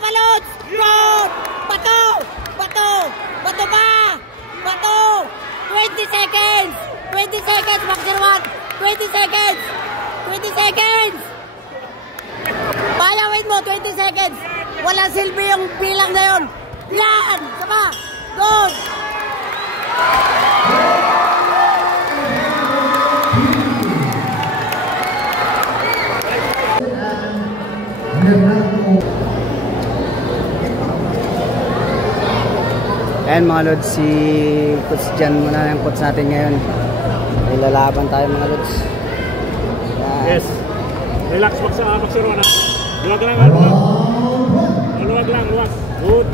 pa, Lods! Good! Bato! Bato! Bato pa! Bato! 20 seconds! 20 seconds, Boxer 1! 20 seconds! 20 seconds! Payawin mo, 20 seconds! Walang silbi yung bilang na yun! Yan! Sama! Good! Ayan mga Lods, si Coach Jan muna yung coach natin ngayon. May lalaban tayo mga Lods. Yes. Relax, Boxer 1 ha. Luwag lang, luwag lang, luwag. Good.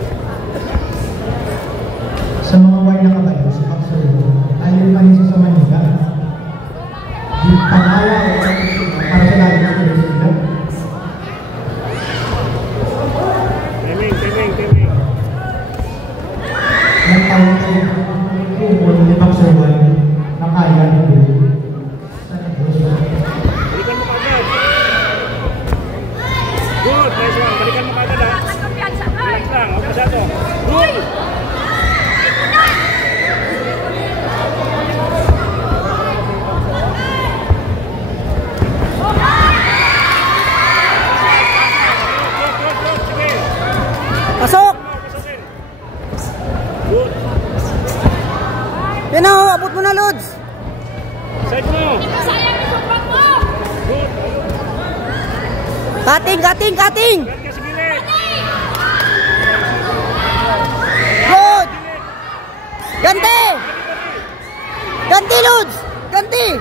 Sa mga white na kabayo, si Boxer 1, ayaw pa rin sa Manila. Di pangala o para sa lagi na sila. Timing. Ang tawag tayo kung ni Boxer 1 na kaya nito. Balikan mo kagad. Good, nice one. Balikan mo kagad ha. Relax lang, huwag masyado. Good. Pasok! Yan o, abot mo na, Lods! Side mo! Cutting! Good! Ganti! Ganti, Lods! Ganti!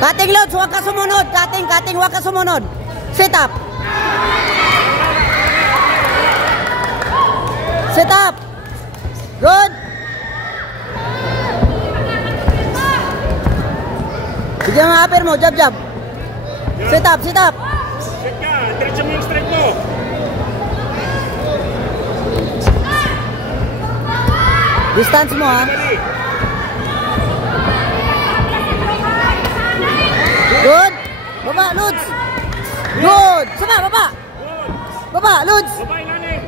Cutting, Lods! Huwag ka sumunod! Cutting! Huwag ka sumunod! Sit up! Sit up! Good! Bigyan mga upper mo, jab! Sit up! Check ka! Diretso mo yung strike mo! Distance mo ha! Good! Baba, Lods! Good! Sama, baba! Baba, Lods! Baba, ilalim!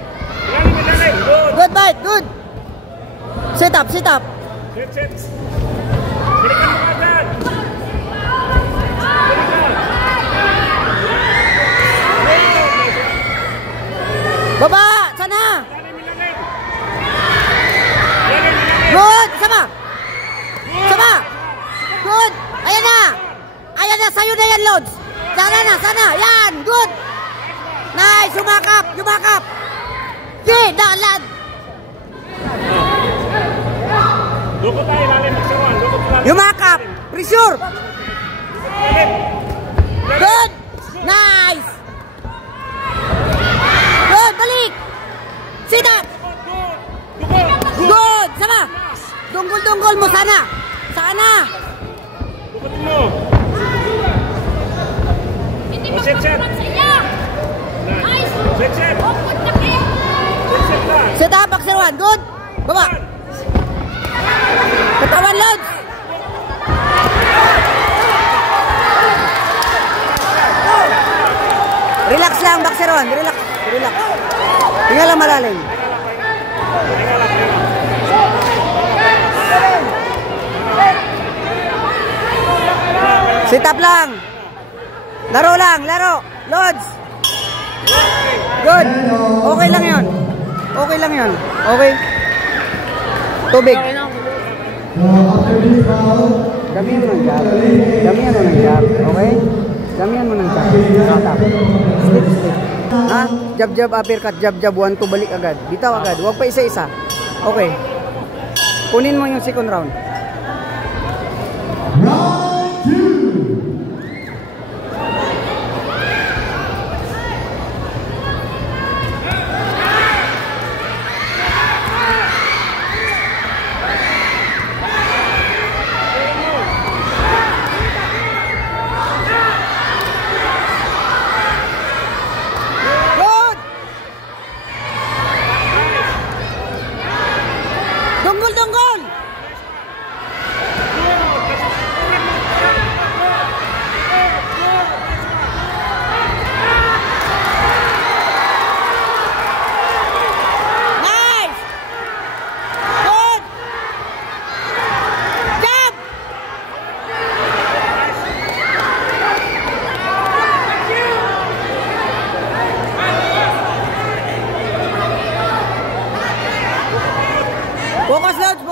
Good! Good bite, good! Sit up! Sit! Balikan mo agad! Baba! Sana! Good! Sama! Good! Ayan na! Sa'yo na yan, Lods! Sana! Yan! Good! Nice! Yumakap! Okay, dalan! Dukot tayo, ilalim, Boxer 1. Dukot ilalim. Yumakap! Pressure! Good! Nice! Good! Balik! Sit up! Good! Sama! Dunggol mo sana! Dukotin mo! Set! Set lang! Sit up, Boxer 1. Good! Baba! Katawan, Lods! Relax lang, Boxer 1. Relax. Tingnan lang malalim. Sit up lang. Laro. Lods. Good. Okay lang yun. Okay. Tubig. Damihan mo ng jab. Okay? Damihan mo ng jab. Slip. Ha? Jab, uppercut, jab, 1, 2, balik agad. Bitaw agad. Huwag pa isa-isa. Okay. Kunin mo yung second round.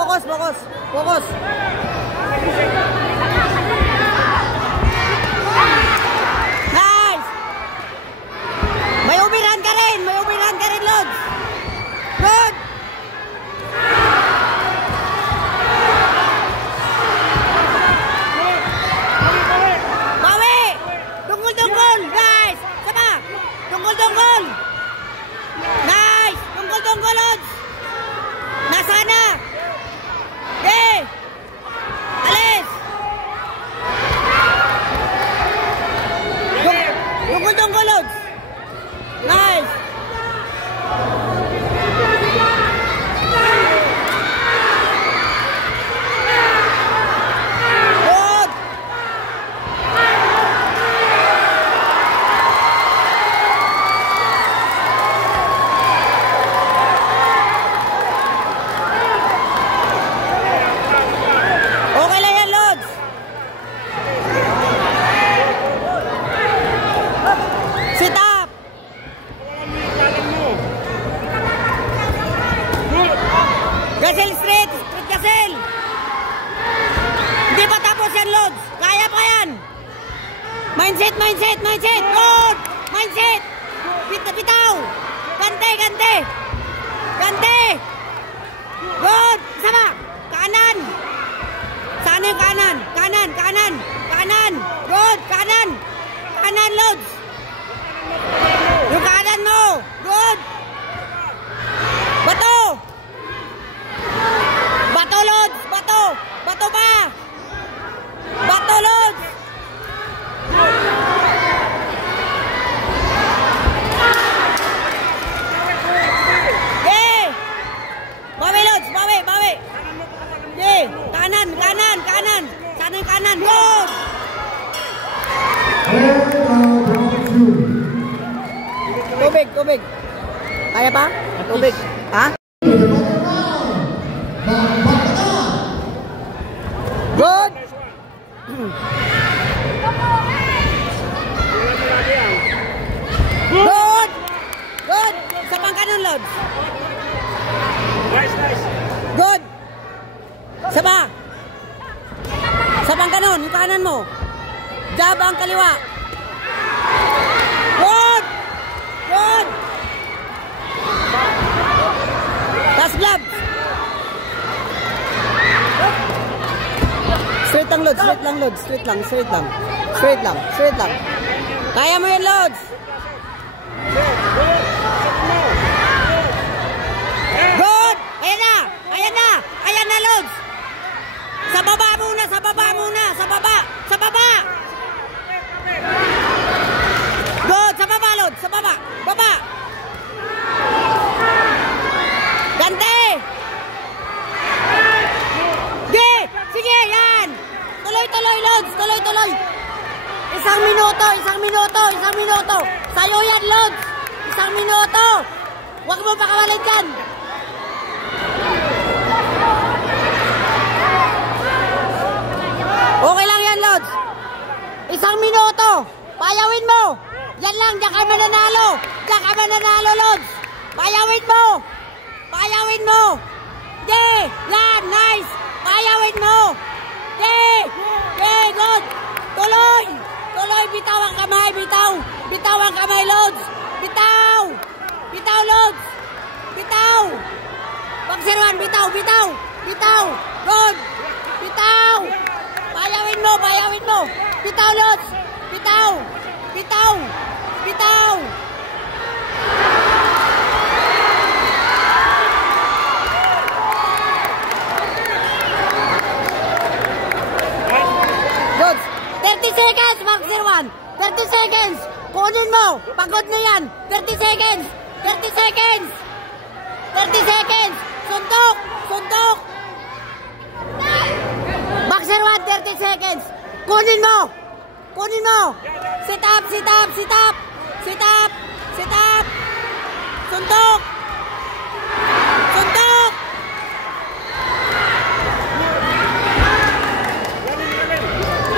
focus, focus. Focus. Nice! May umiran ka rin, Lods. Good! Bawi! Tungkol, guys! Sama! Tungkol! Nice! Tungkol, Lods! Nasana! Okay! Alis! Tungkol, Lods! Nice! Good! Okay lang yan, Lods! Sit up! Gazelle straight Gazelle! Hindi pa tapos yan, Lods! Kaya pa yan! Mindset! Good! Mindset! Bitaw! Gante! Good! Sama! Kanan! Sana yung kanan! Good! Kanan, Lods! Yung kanan mo! Good! Bato, Lods! Bato pa! Bato, Lods! Yeah! Bawi, Lods! Bawi! Yeah! Kanan! Sana yung kanan! Good! Tubig! Kaya pa? Tubig! Ha? Good! Good! Sa pangkanon, Lods. Nice. Good! Saba! Sa pangkanon, yung kanan mo. Jab ang kaliwa. Good! Tas glove. Straight lang, Lods. Straight lang. Kaya mo yan, Lods. Good! Ayan na, Lods. Sa baba muna. Good! Sa baba, Lods. Baba. Gante! Sige, yan! Tuloy, Lods! Tuloy! Isang minuto! Sa'yo yan, Lods! Isang minuto! Huwag mo pakawalan dyan! Okay lang yan, Lods! Isang minuto! Payawin mo! Yan lang, diyan ka mananalo, Lods! Payawin mo! Yan! Nice! Payawin mo! Good! Tuloy! Bitaw ang kamay, Lods! Bitaw, Lods! Pagsiruan, bitaw! Good! Bitaw! Payawin mo! Bitaw, Lods! Bitaw! Lods, 30 seconds, Maxiruan! 30 seconds! Kunin mo! Pagod na yan! 30 seconds! Suntok! Maxiruan, 30 seconds! Kunin mo! Sit up! Suntok!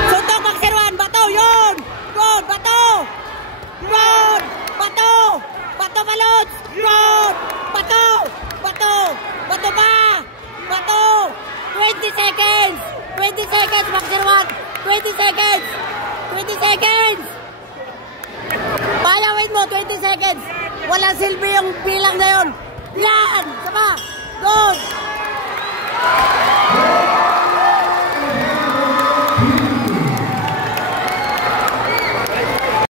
Suntok, Maxiruan! Bato! Yun! Good! Bato! Bato pa, Lods! Good! Bato pa! Bato! 20 seconds! 20 seconds, Maxer 1! 20 seconds! 20 seconds! Payawin mo, 20 seconds! Walang silbi yung bilang na yun! Yan! Sama! Good!